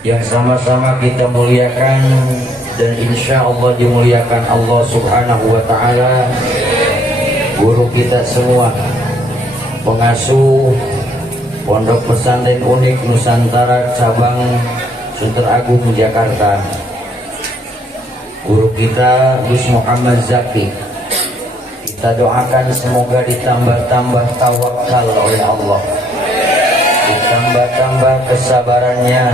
yang sama-sama kita muliakan dan insya Allah dimuliakan Allah Subhanahu wa Ta'ala, guru kita semua, pengasuh Pondok Pesantren Unik Nusantara cabang Sunter Agung Jakarta, guru kita Gus Muhammad Zaki. Kita doakan semoga ditambah-tambah tawakal oleh Allah, ditambah-tambah kesabarannya,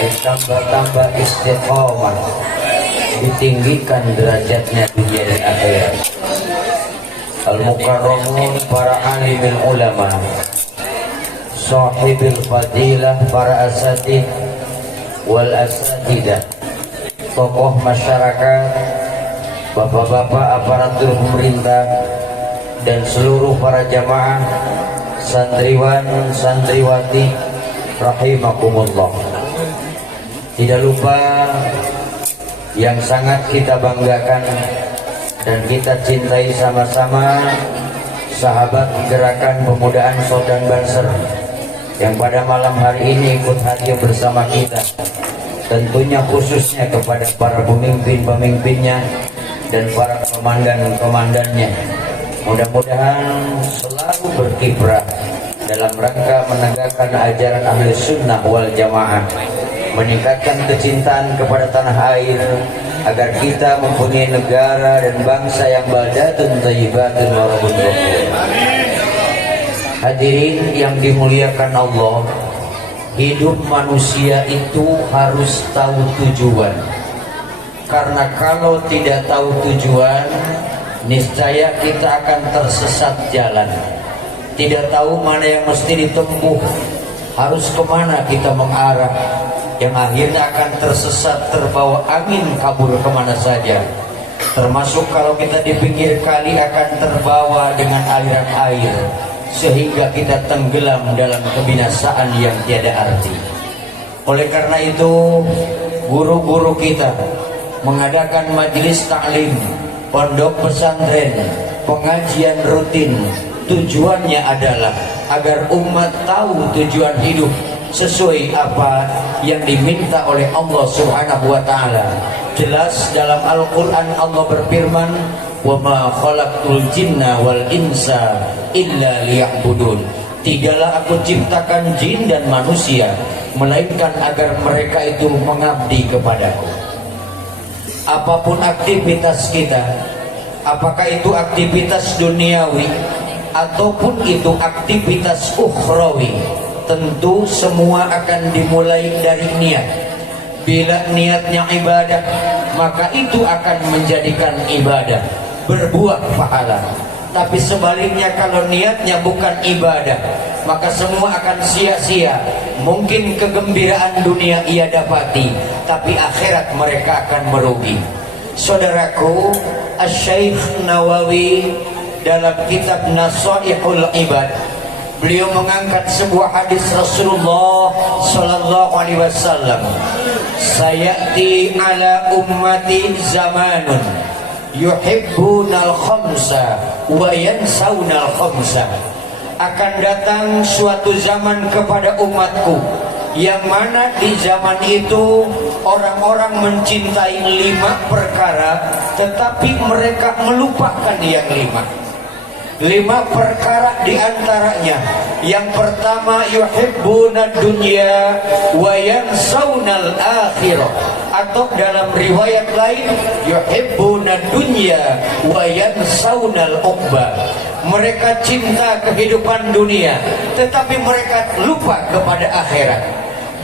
ditambah-tambah istiqomah, ditinggikan derajatnya dunia dan akhirat. Al-Mukarramun, para alimul ulama, sahibil fadilah, para asatid wal asatidah, tokoh masyarakat, bapak-bapak aparatur pemerintah, dan seluruh para jamaah, santriwan, santriwati, rahimakumullah. Tidak lupa yang sangat kita banggakan dan kita cintai sama-sama, sahabat gerakan pemudaan Sodan Banser yang pada malam hari ini ikut hadir bersama kita. Tentunya khususnya kepada para pemimpin-pemimpinnya dan para komandan-komandannya. Mudah-mudahan selalu berkiprah dalam rangka menegakkan ajaran ahli sunnah wal jamaah, meningkatkan kecintaan kepada tanah air, agar kita mempunyai negara dan bangsa yang baldatun thayyibatun wa rabbun ghafur. Hadirin yang dimuliakan Allah, hidup manusia itu harus tahu tujuan. Karena kalau tidak tahu tujuan, niscaya kita akan tersesat jalan. Tidak tahu mana yang mesti ditempuh, harus kemana kita mengarah, yang akhirnya akan tersesat, terbawa angin, kabur kemana saja. Termasuk kalau kita di pinggir kali akan terbawa dengan aliran air, sehingga kita tenggelam dalam kebinasaan yang tiada arti. Oleh karena itu, guru-guru kita mengadakan majelis taklim, pondok pesantren, pengajian rutin. Tujuannya adalah agar umat tahu tujuan hidup sesuai apa yang diminta oleh Allah Subhanahu wa Ta'ala. Jelas dalam Al-Quran Allah berfirman, wa ma khalaqtul jinna wal insa illa liya'budun. Tidaklah aku ciptakan jin dan manusia melainkan agar mereka itu mengabdi kepadaku. Apapun aktivitas kita, apakah itu aktivitas duniawi ataupun itu aktivitas ukhrawi, tentu semua akan dimulai dari niat. Bila niatnya ibadah, maka itu akan menjadikan ibadah, berbuah pahala. Tapi sebaliknya, kalau niatnya bukan ibadah, maka semua akan sia-sia. Mungkin kegembiraan dunia ia dapati, tapi akhirat mereka akan merugi. Saudaraku, Asy-Syaikh Nawawi dalam kitab Nasaihul Ibad, beliau mengangkat sebuah hadis Rasulullah sallallahu alaihi wasallam, sayati ala ummati zamanun yuhibbunal khamsa wa yansaunal khamsa. Akan datang suatu zaman kepada umatku, yang mana di zaman itu orang-orang mencintai 5 perkara, tetapi mereka melupakan yang 5. 5 perkara diantaranya, yang pertama yuhibbuna dunya wa yansaunal akhirah, atau dalam riwayat lain yuhibbuna dunya wa yansaunal uqba. Mereka cinta kehidupan dunia, tetapi mereka lupa kepada akhirat.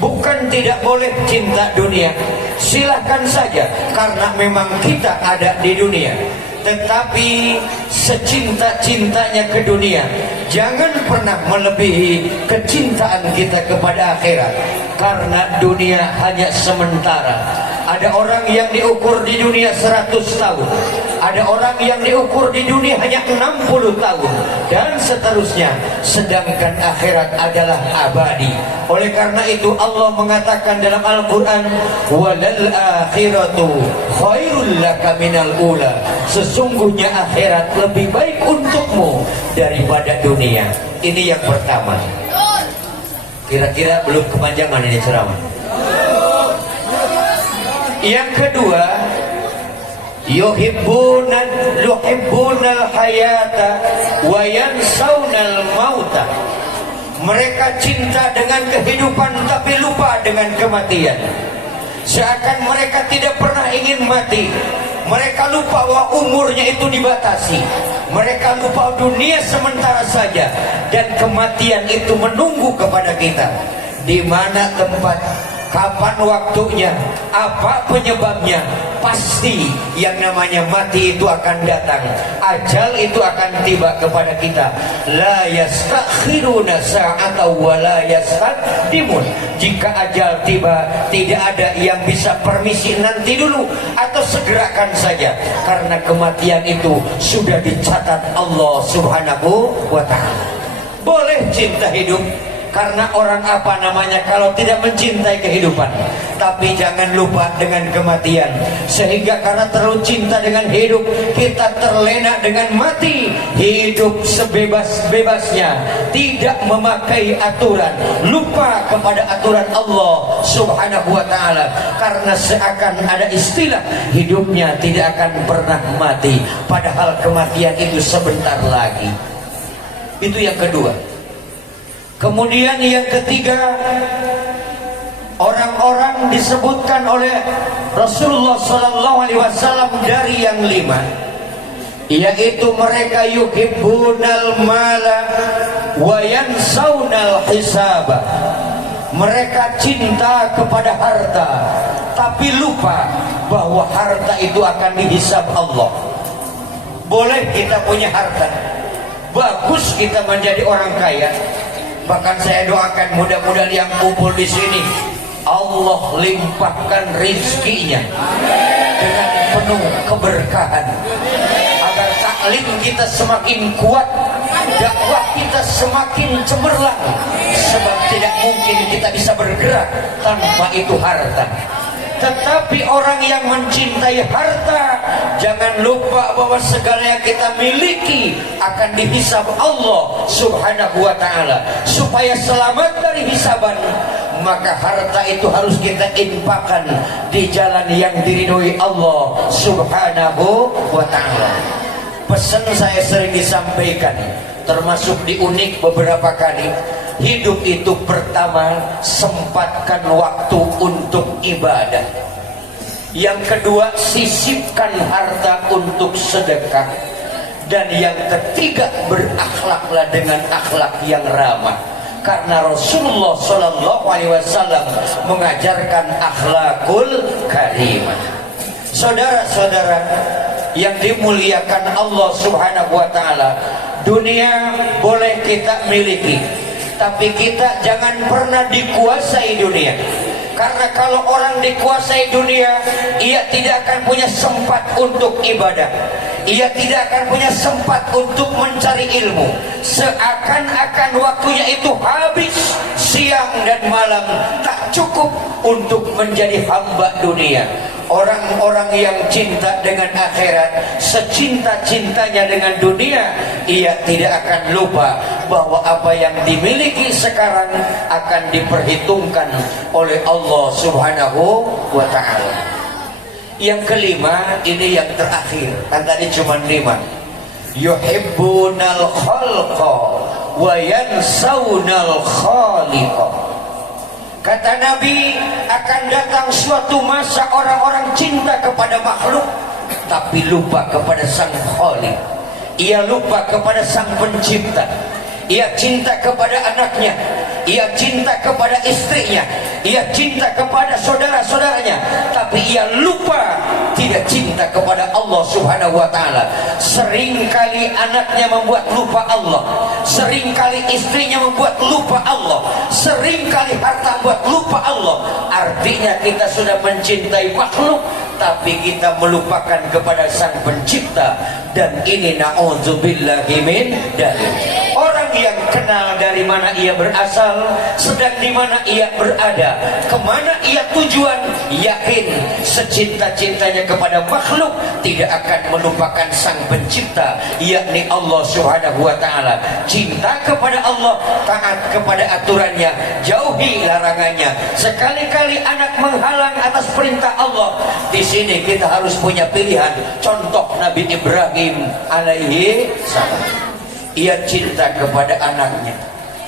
Bukan tidak boleh cinta dunia, silahkan saja, karena memang kita ada di dunia. Tetapi secinta-cintanya ke dunia, jangan pernah melebihi kecintaan kita kepada akhirat. Karena dunia hanya sementara. Ada orang yang diukur di dunia 100 tahun, ada orang yang diukur di dunia hanya 60 tahun, dan seterusnya. Sedangkan akhirat adalah abadi. Oleh karena itu Allah mengatakan dalam Al-Quran, walal akhiratu khairul laka minal ula. Sesungguhnya akhirat lebih baik untukmu daripada dunia. Ini yang pertama. Kira-kira belum kepanjangan ini ceramah. Yang kedua, yuhibbunal hayata wa yansawnal mauta. Mereka cinta dengan kehidupan tapi lupa dengan kematian. Seakan mereka tidak pernah ingin mati. Mereka lupa bahwa umurnya itu dibatasi. Mereka lupa dunia sementara saja, dan kematian itu menunggu kepada kita. Di mana tempat, kapan waktunya, apa penyebabnya, pasti yang namanya mati itu akan datang. Ajal itu akan tiba kepada kita. La yastakhiruna sa'ata wa la yastaqdimun. Jika ajal tiba, tidak ada yang bisa permisi nanti dulu atau segerakan saja, karena kematian itu sudah dicatat Allah Subhanahu wa ta'ala. Boleh cinta hidup, karena orang apa namanya kalau tidak mencintai kehidupan. Tapi jangan lupa dengan kematian. Sehingga karena terlalu cinta dengan hidup, kita terlena dengan mati. Hidup sebebas-bebasnya, tidak memakai aturan, lupa kepada aturan Allah Subhanahu wa ta'ala. Karena seakan ada istilah hidupnya tidak akan pernah mati, padahal kematian itu sebentar lagi. Itu yang kedua. Kemudian yang ketiga, orang-orang disebutkan oleh Rasulullah SAW dari yang 5, yaitu mereka yuhibbunal mala wa yansawnal hisaba. Mereka cinta kepada harta tapi lupa bahwa harta itu akan dihisab Allah. Boleh kita punya harta, bagus kita menjadi orang kaya. Bahkan saya doakan mudah-mudahan yang kumpul di sini Allah limpahkan rizkinya dengan penuh keberkahan, agar taklim kita semakin kuat, dakwah kita semakin cemerlang. Sebab tidak mungkin kita bisa bergerak tanpa itu harta. Tetapi orang yang mencintai harta, jangan lupa bahwa segala yang kita miliki akan dihisab Allah Subhanahu wa ta'ala. Supaya selamat dari hisaban, maka harta itu harus kita infakkan di jalan yang diridhoi Allah Subhanahu wa ta'ala. Pesan saya sering disampaikan, termasuk di Unik beberapa kali. Hidup itu pertama, sempatkan waktu untuk ibadah. Yang kedua, sisipkan harta untuk sedekah. Dan yang ketiga, berakhlaklah dengan akhlak yang ramah. Karena Rasulullah SAW mengajarkan akhlakul karimah. Saudara-saudara yang dimuliakan Allah Subhanahu wa ta'ala, dunia boleh kita miliki, tapi kita jangan pernah dikuasai dunia. Karena kalau orang dikuasai dunia, ia tidak akan punya sempat untuk ibadah. Ia tidak akan punya sempat untuk mencari ilmu. Seakan-akan waktunya itu habis, siang dan malam, tak cukup untuk menjadi hamba dunia. Orang-orang yang cinta dengan akhirat, secinta-cintanya dengan dunia, ia tidak akan lupa bahwa apa yang dimiliki sekarang akan diperhitungkan oleh Allah Subhanahu wa ta'ala. Yang kelima, ini yang terakhir, kan tadi cuma 5. Yuhibbunal khalqa wa yansawnal khaliqa. Kata Nabi, akan datang suatu masa orang-orang cinta kepada makhluk tapi lupa kepada sang Khaliq. Ia lupa kepada sang pencipta. Ia cinta kepada anaknya, ia cinta kepada istrinya, ia cinta kepada saudara-saudaranya, tapi ia lupa tidak cinta kepada Allah Subhanahu wa ta'ala. Seringkali anaknya membuat lupa Allah, seringkali istrinya membuat lupa Allah, seringkali harta membuat lupa Allah. Artinya kita sudah mencintai makhluk tapi kita melupakan kepada sang pencipta. Dan ini na'udzubillahi min dzalik. Orang yang kenal dari mana ia berasal, sedang di mana ia berada, kemana ia tujuan. Yakin secinta-cintanya kepada makhluk tidak akan melupakan sang pencipta, yakni Allah Subhanahu wa ta'ala. Cinta kepada Allah, taat kepada aturannya, jauhi larangannya. Sekali-kali anak menghalang atas perintah Allah, di sini kita harus punya pilihan. Contoh Nabi Ibrahim alaihi salam, ia cinta kepada anaknya,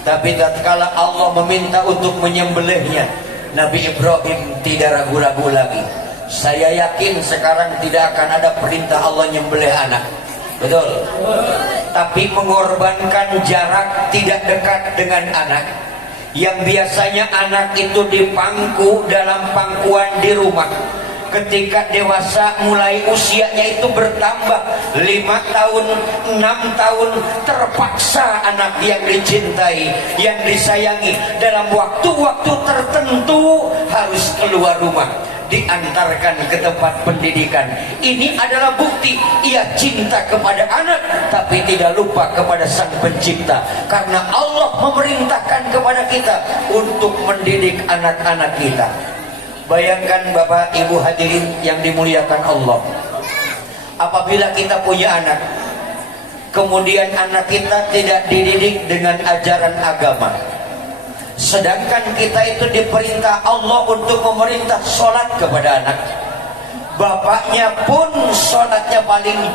tapi tatkala Allah meminta untuk menyembelihnya, Nabi Ibrahim tidak ragu-ragu lagi. Saya yakin sekarang tidak akan ada perintah Allah nyembelih anak, betul? Tapi mengorbankan jarak, tidak dekat dengan anak. Yang biasanya anak itu dipangku dalam pangkuan di rumah, ketika dewasa mulai usianya itu bertambah 5 tahun, 6 tahun, terpaksa anak yang dicintai, yang disayangi dalam waktu-waktu tertentu harus keluar rumah, diantarkan ke tempat pendidikan. Ini adalah bukti ia cinta kepada anak tapi tidak lupa kepada sang pencipta, karena Allah memerintahkan kepada kita untuk mendidik anak-anak kita. Bayangkan Bapak Ibu hadirin yang dimuliakan Allah, apabila kita punya anak, kemudian anak kita tidak dididik dengan ajaran agama, sedangkan kita itu diperintah Allah untuk memerintah sholat kepada anak. Bapaknya pun sholatnya paling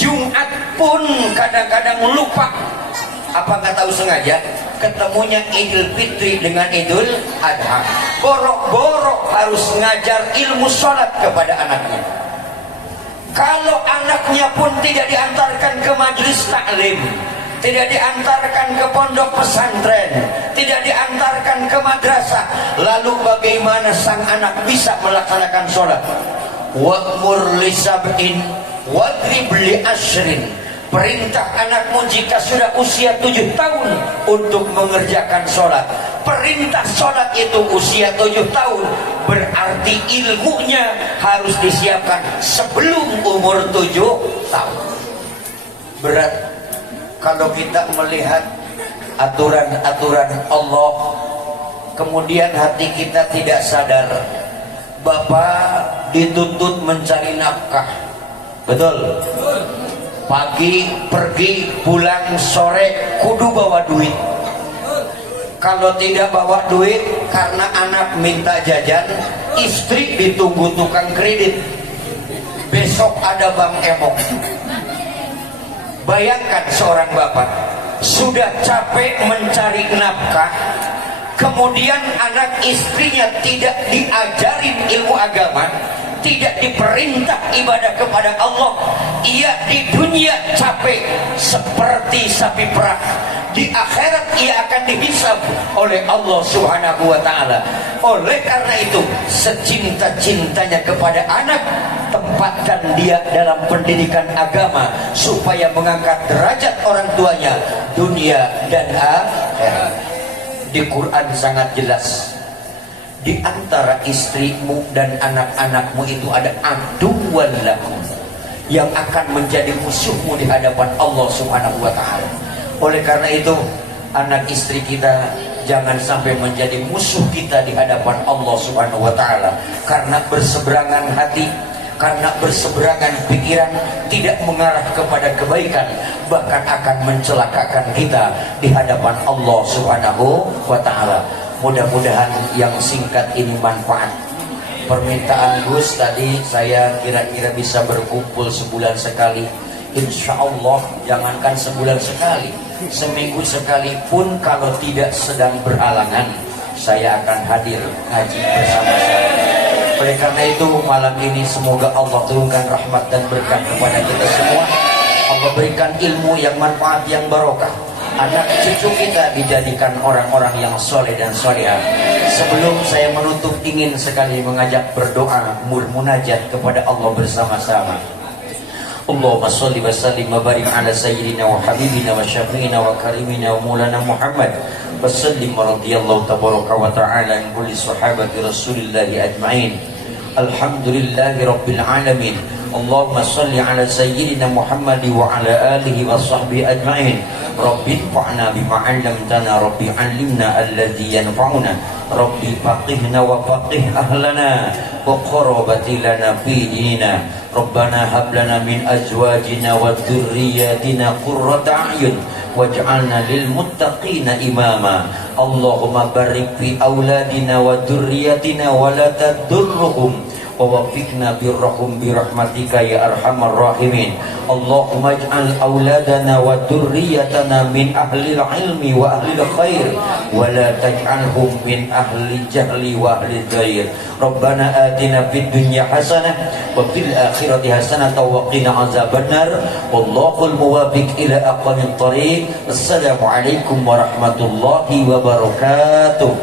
Jumat pun kadang-kadang lupa, apa nggak tahu sengaja, ketemunya Idul Fitri dengan Idul Adha, borok-borok harus ngajar ilmu sholat kepada anaknya. Kalau anaknya pun tidak diantarkan ke majelis taklim, tidak diantarkan ke pondok pesantren, tidak diantarkan ke madrasah, lalu bagaimana sang anak bisa melaksanakan sholat? Wa'mur li sab'in wadrib li ashrin. Perintah anakmu jika sudah usia 7 tahun untuk mengerjakan sholat. Perintah sholat itu usia 7 tahun, berarti ilmunya harus disiapkan sebelum umur 7 tahun. Berat kalau kita melihat aturan-aturan Allah, kemudian hati kita tidak sadar. Bapak dituntut mencari nafkah, betul? Pagi pergi, pulang sore kudu bawa duit. Kalau tidak bawa duit karena anak minta jajan, istri ditunggu tukang kredit, besok ada bang emok. Bayangkan seorang bapak sudah capek mencari nafkah, kemudian anak istrinya tidak diajarin ilmu agama, tidak diperintah ibadah kepada Allah. Ia di dunia capek seperti sapi perah, di akhirat ia akan dihisab oleh Allah Subhanahu wa ta'ala. Oleh karena itu, secinta-cintanya kepada anak, tempatkan dia dalam pendidikan agama supaya mengangkat derajat orang tuanya dunia dan akhirat. Di Quran sangat jelas, di antara istrimu dan anak-anakmu itu ada aduwwan lakum, yang akan menjadi musuhmu di hadapan Allah Subhanahu wa ta'ala. Oleh karena itu, anak istri kita jangan sampai menjadi musuh kita di hadapan Allah Subhanahu wa ta'ala, karena berseberangan hati, karena berseberangan pikiran, tidak mengarah kepada kebaikan, bahkan akan mencelakakan kita di hadapan Allah Subhanahu wa ta'ala. Mudah-mudahan yang singkat ini manfaat. Permintaan Gus tadi, saya kira-kira bisa berkumpul sebulan sekali. Insya Allah, jangankan sebulan sekali, seminggu sekali pun kalau tidak sedang berhalangan, saya akan hadir ngaji bersama-sama. Oleh karena itu, malam ini semoga Allah turunkan rahmat dan berkah kepada kita semua. Allah berikan ilmu yang manfaat, yang barokah. Anak cucu kita dijadikan orang-orang yang soleh dan solehah. Sebelum saya menutup, ingin sekali mengajak berdoa, munajat kepada Allah bersama-sama. Allahumma sholli wa sallim wa barik ala sayyidina wa habibina wa syafi'ina wa karimina wa maulana Muhammad wa sallim radhiyallahu tabaraka wa ta'ala an kulli sahabati Rasulillahi ajma'in. Alhamdulillahi rabbil alamin. Allahumma salli ala sayyidina Muhammad wa ala alihi wa sahbihi ajma'in. Rabbi fa'na bima 'allamtana, Rabbi 'allimna alladhi yanfa'una, Rabbi faqihna wa faqih ahlana wa qarabati lana fi dinina. Rabbana hab lana min azwajina wa dhurriyyatina qurrata a'yun waj'alna lil muttaqina imama. Allahumma barik fi auladina wa dhurriyyatina wa la tadurruhum wa wafiqna birrahum birahmatika ya arhamar rahimin. Allahumma ij'al auladana wa dhurriyyatana min ahlil ilmi wa ahlil khair wa la taj'alhum min ahli jahli wa ahli dhair. Rabbana atina fid dunya hasanah wa fil akhirati hasanah wa qina azabannar. Wallahul muwaffiq ila aqwamit thariq. Assalamu alaikum warahmatullahi wabarakatuh.